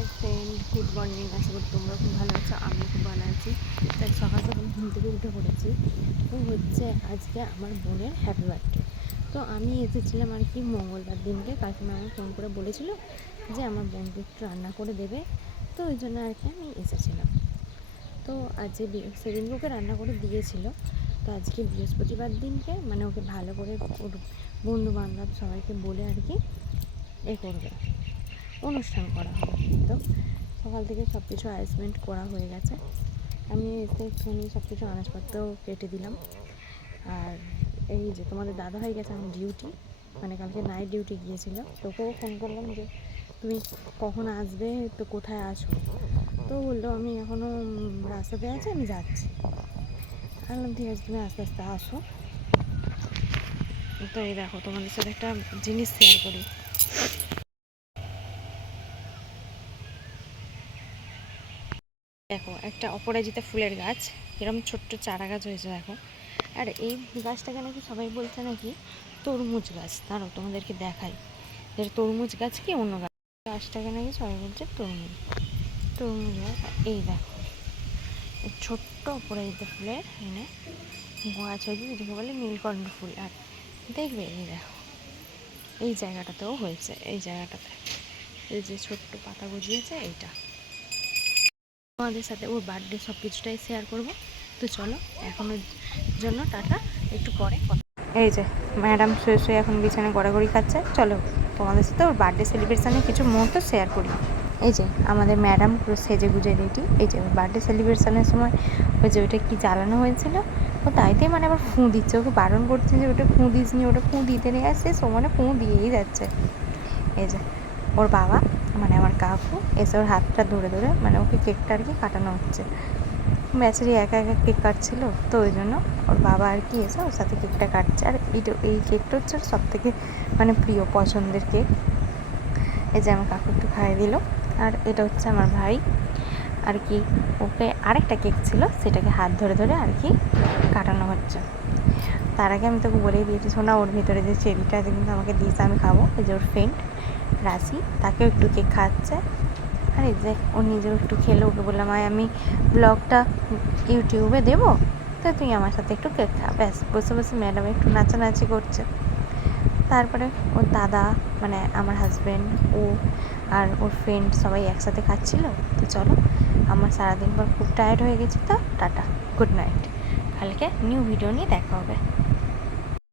High friend, good morning. আশা করি তোমরা খুব ভালো আছো, আমিও খুব ভালো আছি। তাই সকাল সকাল ঘুম থেকে উঠে পড়েছি। তো হচ্ছে আজকে আমার বোনের হ্যাপি বার্থডে। তো আমি এসেছিলাম আর কি মঙ্গলবার দিনকে। কাকিমা আমাকে ফোন করে বলেছিল যে আমার বোনকে একটু রান্না করে দেবে, তো ওই জন্য আর কি আমি এসেছিলাম। তো আজকে সেদিনকে ওকে রান্না করে দিয়েছিল। তো আজকে বৃহস্পতিবার দিনকে মানে ওকে ভালো করে ওর বন্ধু বান্ধব সবাইকে বলে আর কি করবে, অনুষ্ঠান করা হবে। তো সকাল থেকে সব কিছু অ্যারেঞ্জমেন্ট করা হয়ে গেছে। আমি এসে একটুখানি সব কিছু আনাজপত্র কেটে দিলাম। আর এই যে তোমাদের দাদা হয়ে গেছে আমার ডিউটি, মানে কালকে নাইট ডিউটি গিয়েছিল। তোকেও ফোন করলাম যে তুমি কখন আসবে, তো কোথায় আছো। তো বললো আমি এখনও রাস্তাতে আছি, আমি যাচ্ছি। বললাম ঠিক আছে, তুমি আস্তে আস্তে আসো। তো এই দেখো তোমাদের সাথে একটা জিনিস শেয়ার করি। দেখো একটা অপরাজিতা ফুলের গাছ, এরকম ছোট্ট চারা গাছ হয়েছে দেখো। আর এই গাছটাকে নাকি সবাই বলছে নাকি তরমুজ গাছ। তারও তোমাদেরকে দেখাই যে তরমুজ গাছ কি অন্য গাছ। গাছটাকে নাকি সবাই বলছে তরমুজ তরমুজ গাছ। এই দেখো ছোট্ট অপরাজিতা ফুলের এনে গাছ হয়েছে, যেটাকে বলে নীলকণ্ঠ ফুল। আর দেখবে এই দেখো এই জায়গাটাতেও হয়েছে, এই জায়গাটাতে এই যে ছোট্ট পাতা গজিয়েছে এইটা। তোমাদের সাথে ওর বার্থডে সব কিছুটাই শেয়ার করবো। তো চলো এখনোর জন্য টাটা, একটু পরে কথা। এই যে ম্যাডাম শুয়ে শুয়ে এখন বিছানায় গড়াগড়ি খাচ্ছে। চলো তোমাদের সাথে ওর বার্থডে সেলিব্রেশনের কিছু মুহূর্ত শেয়ার করি। এই যে আমাদের ম্যাডাম পুরো সেজে গুজে রেডি। এই যে ওর বার্থডে সেলিব্রেশনের সময় ওই যে ওইটা কি জ্বালানো হয়েছিল, ও তাইতে মানে আবার ফুঁ দিচ্ছে। ওকে বারণ করছে যে ওটা ফুঁ দিস নি, ওটা ফুঁ দিতে নিয়ে আসছে, সমানে ফুঁ দিয়েই যাচ্ছে। এই যে ওর বাবা মানে আমার কাকু এসে ওর হাতটা ধরে ধরে মানে ওকে কেকটা আর কি কাটানো হচ্ছে। বেচারি একা একা কেক কাটছিল, তো ওই জন্য ওর বাবা আর কি এসে ওর সাথে কেকটা কাটছে। আর এই কেকটা হচ্ছে সব থেকে মানে প্রিয় পছন্দের কেক। এই যে আমার কাকু একটু খাইয়ে দিল। আর এটা হচ্ছে আমার ভাই আর কি, ওকে আরেকটা কেক ছিল সেটাকে হাত ধরে ধরে আর কি কাটানো হচ্ছে। তার আগে আমি তোকে বলেই দিয়েছি শোনা, ওর ভিতরে যে চেরিটা আছে কিন্তু আমাকে দিয়েছে, আমি খাবো। এই যে ওর ফ্রেন্ড রাশি, তাকেও একটু কেক খাওয়াচ্ছে। আর এই যে ও নিজেও একটু খেলো। ওকে বললাম আমি ব্লগটা ইউটিউবে দেবো, তো তুই আমার সাথে একটু কেক খা। ব্যাস বসে বসে ম্যাডাম একটু নাচানাচি করছে। তারপরে ওর দাদা মানে আমার হাজব্যান্ড, ও আর ওর ফ্রেন্ড সবাই একসাথে খাচ্ছিল। তো চলো, আমার সারাদিন পর খুব টায়ার্ড হয়ে গেছি, তো টাটা, গুড নাইট। কালকে নিউ ভিডিও নিয়ে দেখা হবে।